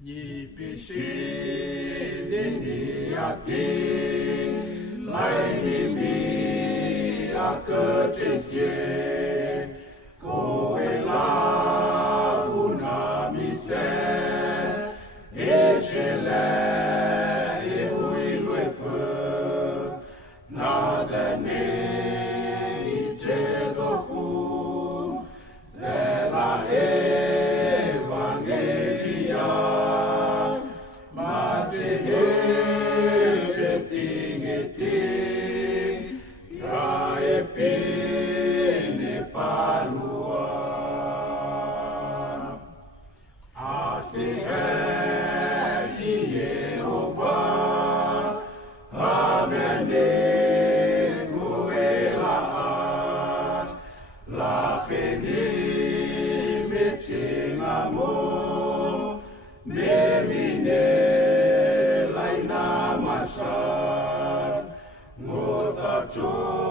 Ni péchés déniatés, l'ennemi a que tes cieux, coela una mystère, et chez l'air et où il le feu, nada ne te docu, de la evangelia, mate ting, ga epine palua, Asiher Yehovah, Amenehu Elaat, Lachenim etingamo, Memine Laina Mashad, Ngothato